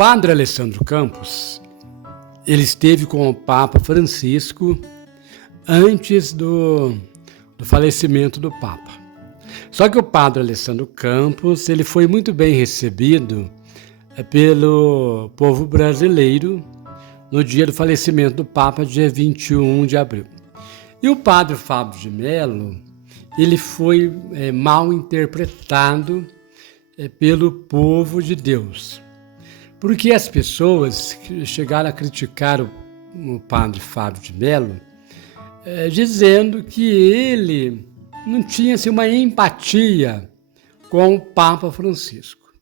padre Alessandro Campos, ele esteve com o Papa Francisco antes do falecimento do Papa. Só que o padre Alessandro Campos, ele foi muito bem recebido pelo povo brasileiro no dia do falecimento do Papa, dia 21 de abril. E o padre Fábio de Mello, ele foi mal interpretado pelo povo de Deus. Porque as pessoas chegaram a criticar o padre Fábio de Mello, dizendo que ele não tinha assim, uma empatia com o Papa Francisco.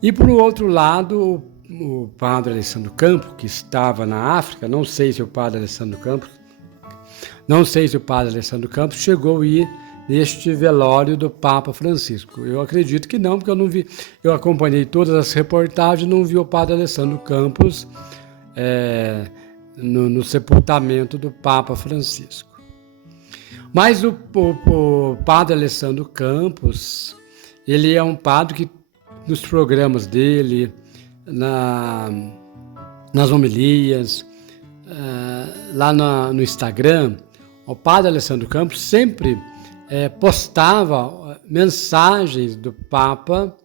E, por outro lado, o padre Alessandro Campos, que estava na África, não sei se o padre Alessandro Campos chegou a ir neste velório do Papa Francisco. Eu acredito que não, porque eu não vi, eu acompanhei todas as reportagens e não vi o padre Alessandro Campos no sepultamento do Papa Francisco. Mas o padre Alessandro Campos, ele é um padre que nos programas dele, nas homilias, lá no Instagram, o padre Alessandro Campos sempre postava mensagens do Papa,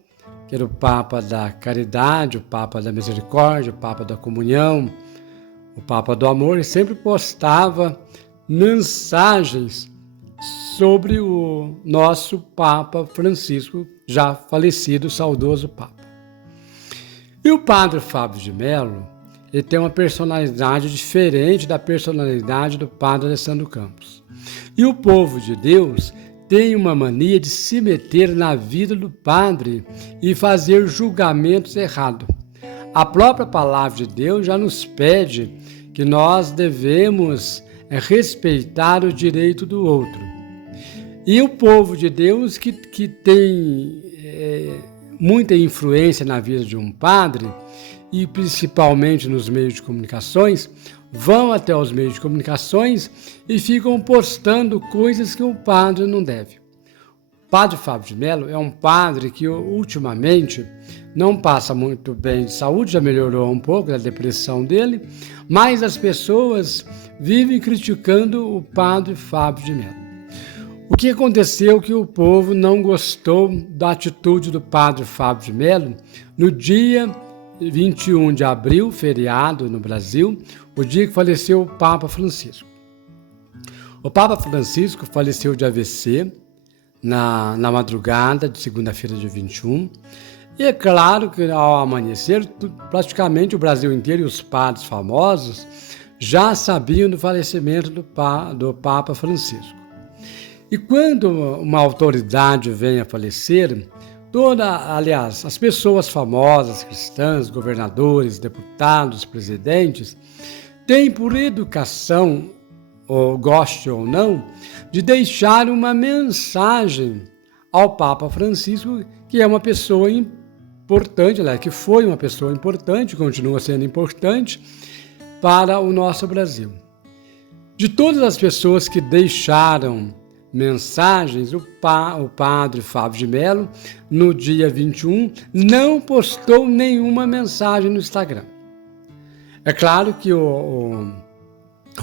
que era o Papa da Caridade, o Papa da Misericórdia, o Papa da Comunhão, o Papa do Amor, e sempre postava mensagens sobre o nosso Papa Francisco, já falecido, saudoso Papa. E o padre Fábio de Mello, ele tem uma personalidade diferente da personalidade do padre Alessandro Campos. E o povo de Deus tem uma mania de se meter na vida do padre e fazer julgamentos errados. A própria palavra de Deus já nos pede que nós devemos respeitar o direito do outro. E o povo de Deus que tem muita influência na vida de um padre, e principalmente nos meios de comunicações, vão até os meios de comunicações e ficam postando coisas que o padre não deve. O padre Fábio de Mello é um padre que ultimamente não passa muito bem de saúde, já melhorou um pouco da depressão dele, mas as pessoas vivem criticando o padre Fábio de Mello. O que aconteceu que o povo não gostou da atitude do padre Fábio de Mello no dia 21 de abril, feriado no Brasil, o dia que faleceu o Papa Francisco. O Papa Francisco faleceu de AVC na madrugada de segunda-feira, dia 21, e é claro que ao amanhecer, praticamente o Brasil inteiro e os padres famosos já sabiam do falecimento do Papa Francisco. E quando uma autoridade vem a falecer, as pessoas famosas, cristãs, governadores, deputados, presidentes, têm por educação, ou goste ou não, de deixar uma mensagem ao Papa Francisco, que é uma pessoa importante, que foi uma pessoa importante, continua sendo importante para o nosso Brasil. De todas as pessoas que deixaram mensagens, o padre Fábio de Mello, no dia 21, não postou nenhuma mensagem no Instagram. É claro que o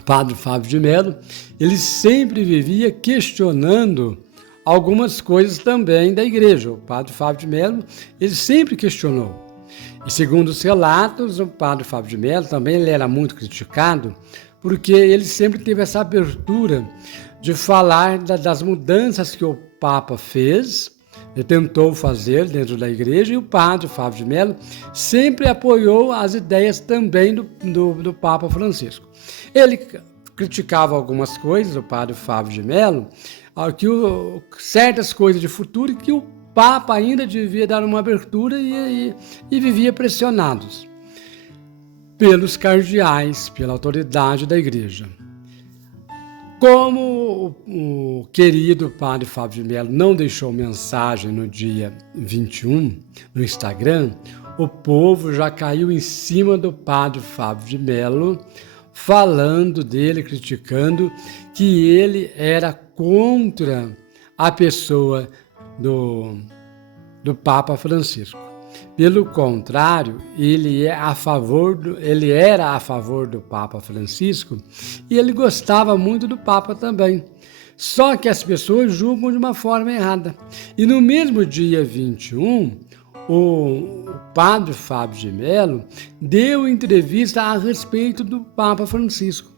padre Fábio de Mello, ele sempre vivia questionando algumas coisas também da igreja. O padre Fábio de Mello, ele sempre questionou. E segundo os relatos, o padre Fábio de Mello também ele era muito criticado, porque ele sempre teve essa abertura de falar das mudanças que o Papa fez, ele tentou fazer dentro da igreja, e o padre Fábio de Mello sempre apoiou as ideias também do Papa Francisco. Ele criticava algumas coisas, o padre Fábio de Mello, certas coisas de futuro que o Papa ainda devia dar uma abertura e vivia pressionados pelos cardeais, pela autoridade da igreja. Como o querido padre Fábio de Mello não deixou mensagem no dia 21 no Instagram, o povo já caiu em cima do padre Fábio de Mello, falando dele, criticando que ele era contra a pessoa do Papa Francisco. Pelo contrário, ele era a favor do Papa Francisco e ele gostava muito do Papa também. Só que as pessoas julgam de uma forma errada. E no mesmo dia 21, o padre Fábio de Mello deu entrevista a respeito do Papa Francisco.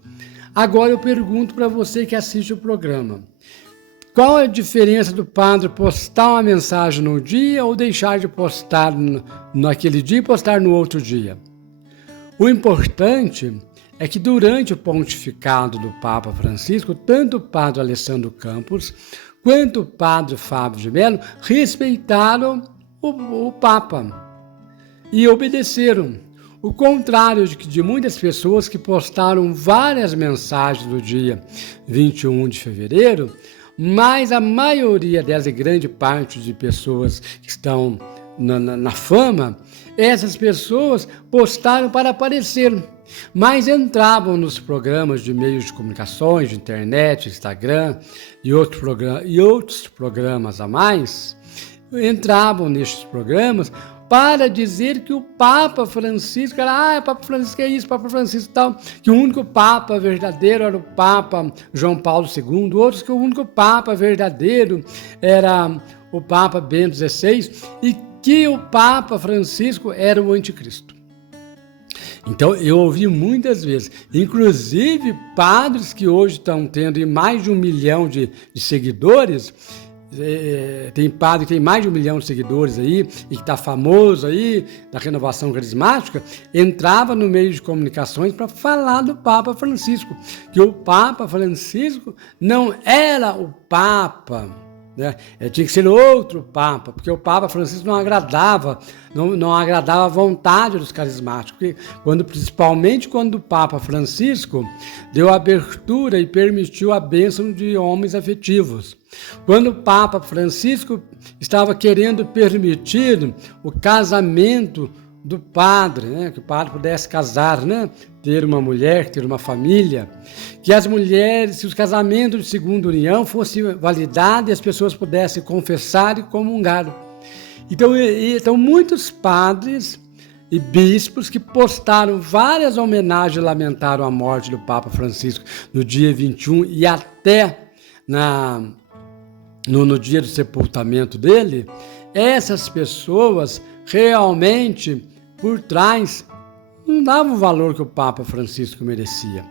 Agora eu pergunto para você que assiste o programa: qual é a diferença do padre postar uma mensagem num dia ou deixar de postar naquele dia e postar no outro dia? O importante é que durante o pontificado do Papa Francisco, tanto o padre Alessandro Campos quanto o padre Fábio de Mello respeitaram o Papa e obedeceram. O contrário de muitas pessoas que postaram várias mensagens no dia 21 de fevereiro, mas a maioria delas, e grande parte de pessoas que estão na fama, essas pessoas postaram para aparecer, mas entravam nos programas de meios de comunicações, de internet, Instagram e outros programas a mais, entravam nestes programas para dizer que o Papa Francisco era, Papa Francisco é isso, Papa Francisco tal, que o único Papa verdadeiro era o Papa João Paulo II, outros que o único Papa verdadeiro era o Papa Bento XVI e que o Papa Francisco era o anticristo. Então, eu ouvi muitas vezes, inclusive padres que hoje estão tendo mais de 1 milhão de seguidores. Tem padre que tem mais de 1 milhão de seguidores aí e que está famoso aí da renovação carismática, entrava no meio de comunicações para falar do Papa Francisco, que o Papa Francisco não era o Papa, né? Tinha que ser outro Papa, porque o Papa Francisco não agradava a vontade dos carismáticos, principalmente quando o Papa Francisco deu abertura e permitiu a bênção de homens afetivos. Quando o Papa Francisco estava querendo permitir o casamento do padre, né? Que o padre pudesse casar, né? Ter uma mulher, ter uma família, que as mulheres, se os casamentos de segunda união fossem validados e as pessoas pudessem confessar e comungar. Então muitos padres e bispos que postaram várias homenagens e lamentaram a morte do Papa Francisco no dia 21 e até no dia do sepultamento dele, essas pessoas realmente, por trás, não davam o valor que o Papa Francisco merecia.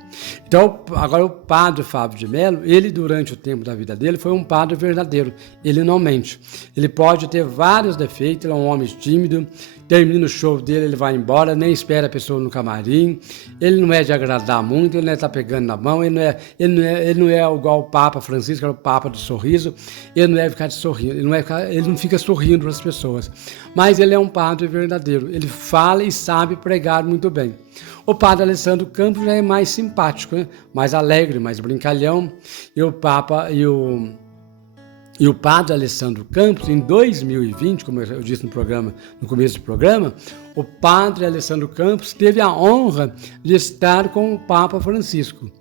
Então, agora o padre Fábio de Mello, ele durante o tempo da vida dele foi um padre verdadeiro, ele não mente. Ele pode ter vários defeitos, ele é um homem tímido, termina o show dele, ele vai embora, nem espera a pessoa no camarim, ele não é de agradar muito, ele não está pegando na mão, ele não é igual o Papa Francisco, era o Papa do sorriso, ele não é ficar de sorrindo, ele não fica sorrindo para as pessoas, mas ele é um padre verdadeiro, ele fala e sabe pregar muito bem. O padre Alessandro Campos já é mais simpático, né? Mais alegre, mais brincalhão, e o padre Alessandro Campos, em 2020, como eu disse no começo do programa, o padre Alessandro Campos teve a honra de estar com o Papa Francisco.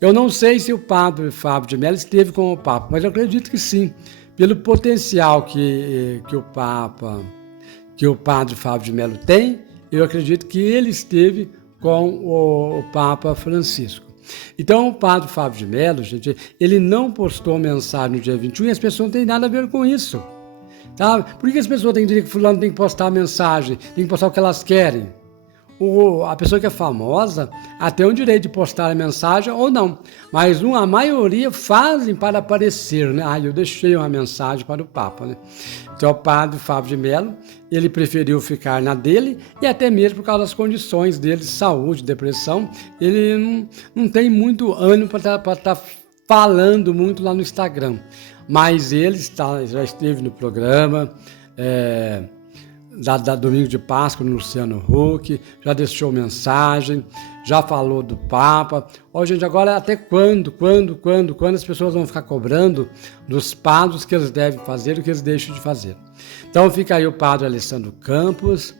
Eu não sei se o padre Fábio de Mello esteve com o Papa, mas eu acredito que sim, pelo potencial que o padre Fábio de Mello tem, eu acredito que ele esteve com o Papa Francisco. Então, o padre Fábio de Mello, gente, ele não postou mensagem no dia 21 e as pessoas não têm nada a ver com isso. Tá? Por que as pessoas têm que dizer que fulano tem que postar mensagem, tem que postar o que elas querem? A pessoa que é famosa até tem o direito de postar a mensagem ou não, mas a maioria fazem para aparecer, né? Eu deixei uma mensagem para o Papa, né? Então o padre Fábio de Mello, ele preferiu ficar na dele e até mesmo por causa das condições dele de saúde, depressão, ele não tem muito ânimo para estar falando muito lá no Instagram, mas ele já esteve no programa, da Domingo de Páscoa no Luciano Huck, já deixou mensagem, já falou do Papa. Gente, agora até quando as pessoas vão ficar cobrando dos padres que eles devem fazer e o que eles deixam de fazer? Então fica aí o padre Alessandro Campos.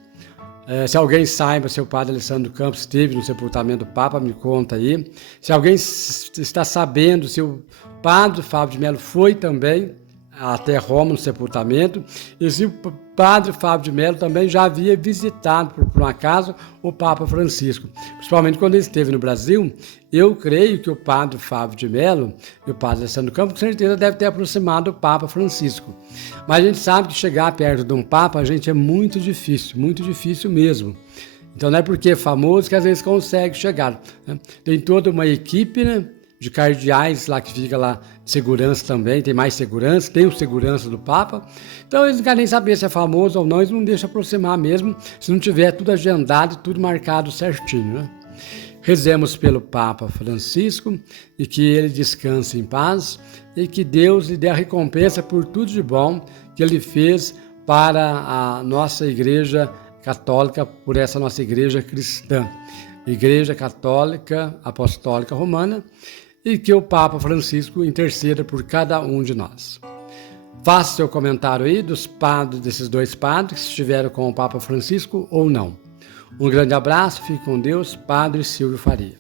Se alguém saiba se o padre Alessandro Campos esteve no sepultamento do Papa, me conta aí. Se alguém está sabendo se o padre Fábio de Mello foi também até Roma no sepultamento, e se o padre Fábio de Mello também já havia visitado, por um acaso, o Papa Francisco. Principalmente quando ele esteve no Brasil, eu creio que o padre Fábio de Mello e o padre Alessandro Campos, com certeza, deve ter aproximado do Papa Francisco. Mas a gente sabe que chegar perto de um Papa, gente, é muito difícil mesmo. Então não é porque é famoso que às vezes consegue chegar, né? Tem toda uma equipe, né, de cardeais lá que fica lá de segurança também, tem mais segurança, tem o segurança do Papa. Então eles não querem nem saber se é famoso ou não, eles não deixam aproximar mesmo, se não tiver tudo agendado, tudo marcado certinho, né? Rezemos pelo Papa Francisco e que ele descanse em paz e que Deus lhe dê a recompensa por tudo de bom que ele fez para a nossa Igreja Católica, por essa nossa Igreja cristã, Igreja Católica Apostólica Romana, e que o Papa Francisco interceda por cada um de nós. Faça seu comentário aí dos padres, desses dois padres que estiveram com o Papa Francisco ou não. Um grande abraço, fique com Deus, Padre Silvio Faria.